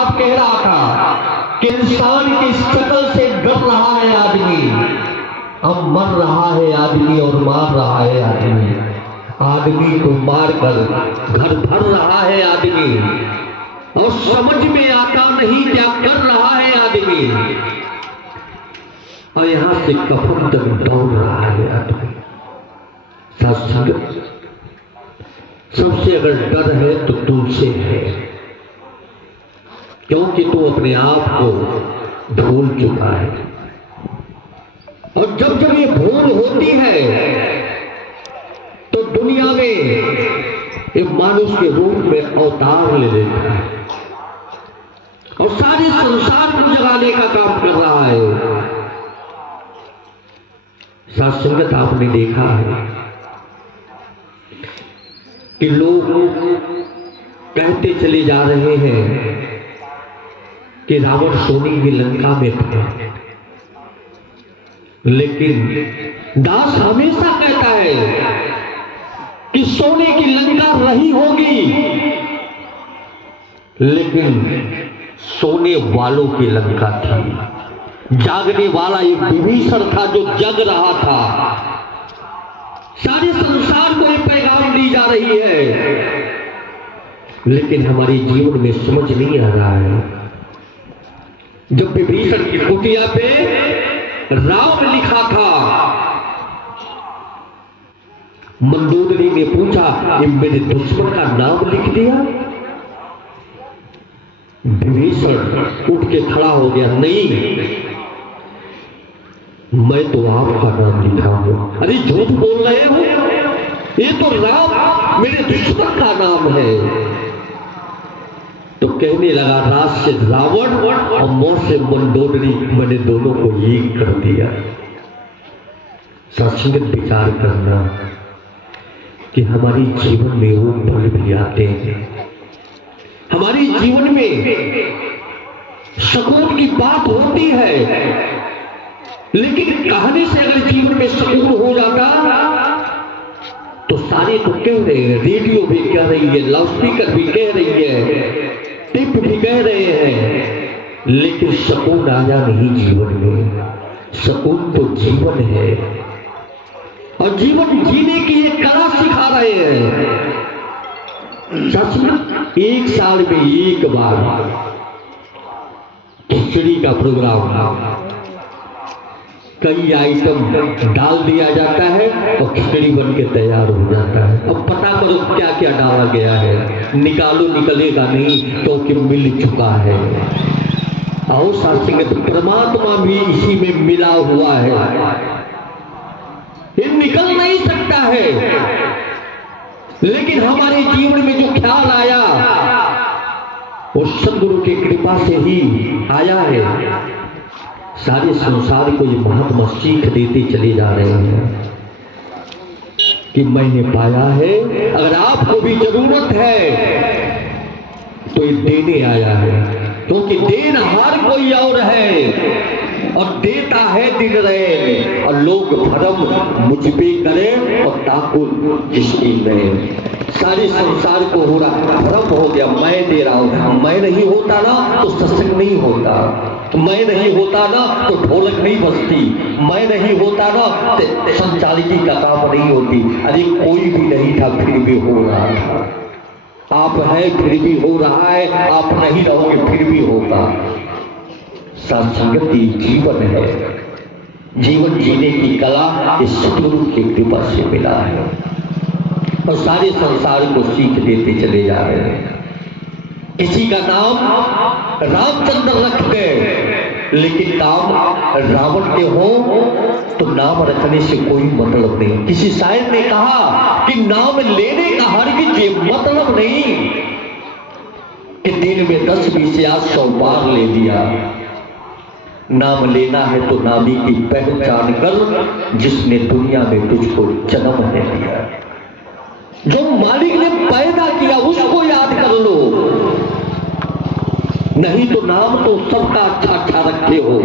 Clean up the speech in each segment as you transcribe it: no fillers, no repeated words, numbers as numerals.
बात कह रहा था कि इंसान की शक्ल से डर रहा है आदमी, अब मर रहा है आदमी और मार रहा है आदमी, आदमी को मारकर घर भर रहा है आदमी, और समझ में आता नहीं क्या कर रहा है आदमी, और यहां से कफन तक दौड़ रहा है आदमी। सत्संग सबसे अगर डर है तो तुमसे है, क्योंकि तू अपने आप को भूल चुका है, और जब जब ये भूल होती है तो दुनिया में एक मानुष के रूप में अवतार ले लेता है और सारे संसार को जगाने का काम कर रहा है। सत्संगत आपने देखा है कि लोग कहते चले जा रहे हैं कि रावण सोने की लंका में था, लेकिन दास हमेशा कहता है कि सोने की लंका रही होगी, लेकिन सोने वालों की लंका थी। जागने वाला एक विभीषण था जो जग रहा था। सारे संसार को एक पैगाम दी जा रही है, लेकिन हमारे जीवन में समझ नहीं आ रहा है। जब विभीषण की कुटिया पे राम लिखा था, मंदोदरी ने पूछा ये मेरे दुश्मन का नाम लिख दिया। विभीषण उठ के खड़ा हो गया, नहीं, मैं तो आपका नाम लिखा हूं। अरे झूठ बोल रहे हो, ये तो राम मेरे दुश्मन का नाम है। तो कहने लगा, राज से रावण और मोह से मंदोदरी, मैंने दोनों को एक कर दिया। सत्संगत विचार करना कि हमारे जीवन में वो पल भी आते हैं, हमारे जीवन में सुकून की बात होती है, लेकिन कहानी से अगर जीवन में सुकून हो जाता तो सारे तो कह रहे हैं, रेडियो भी कह रही है, लाउडस्पीकर भी कह रही है, टिप भी कह रहे हैं, लेकिन सुकून आया नहीं जीवन में। सुकून तो जीवन है, और जीवन जीने की एक कला सिखा रहे हैं। सच, एक साल में एक बार खिचड़ी का प्रोग्राम, कई आइटम डाल दिया जाता है और खिचड़ी बन के तैयार हो जाता है। अब पता करो क्या क्या डाला गया है, निकालो निकलेगा नहीं, क्योंकि मिल चुका है। आओ सत्संगत, परमात्मा भी इसी में मिला हुआ है, ये निकल नहीं सकता है। लेकिन हमारे जीवन में जो ख्याल आया वो सद्गुरु की कृपा से ही आया है। सारे संसार को ये महात्मा सीख देते चले जा रहे हैं कि मैंने पाया है, अगर आपको भी जरूरत है तो ये देने आया है, क्योंकि देनहार कोई और है और देता है दिन रहे, और लोग भरम मुझ पे करें और ताकुल जिसकी रहे। सारे संसार को हो रहा भ्रम हो गया, मैं दे रहा हूं। मैं नहीं होता ना तो सत्संग नहीं होता, मैं नहीं होता ना तो ढोलक नहीं बजती, मैं नहीं होता ना तो संचालिकी का काम नहीं होती। अरे कोई भी नहीं था फिर भी हो रहा था। आप है फिर भी हो रहा है, आप नहीं रहोगे फिर भी होगा। सत्संगति जीवन है, जीवन जीने की कला इस सद्गुरु की कृपा से मिला है, और सारे संसार को सीख देते चले जा रहे हैं। किसी का नाम रामचंद्र रख गए, लेकिन नाम रावण के हो तो नाम रखने से कोई मतलब नहीं। किसी शायर ने कहा कि नाम लेने का हरगिज मतलब नहीं कि दिन में 10-20 या 100 बार ले लिया। नाम लेना है तो नामी की पहचान कर, जिसने दुनिया में तुझको जन्म है दिया। जो मालिक ने पैदा किया उसको याद कर लो, नहीं तो नाम तो सबका अच्छा अच्छा रखे हो।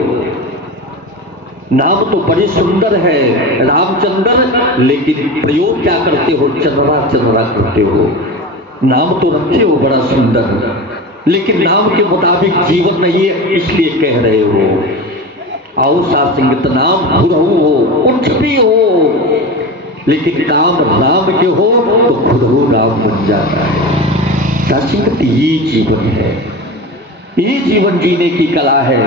नाम तो बड़ी सुंदर है रामचंद्र, लेकिन प्रयोग क्या करते हो, चंद्रा चंद्रा करते हो। नाम तो रखे हो बड़ा सुंदर, लेकिन नाम के मुताबिक जीवन नहीं है, इसलिए कह रहे हो। आओ सासिंगत नाम खुदहू हो, कुछ भी हो, लेकिन काम राम के हो तो खुदहू राम बन जाता है। सासिंगत ये जीवन है, ये जीवन जीने की कला है।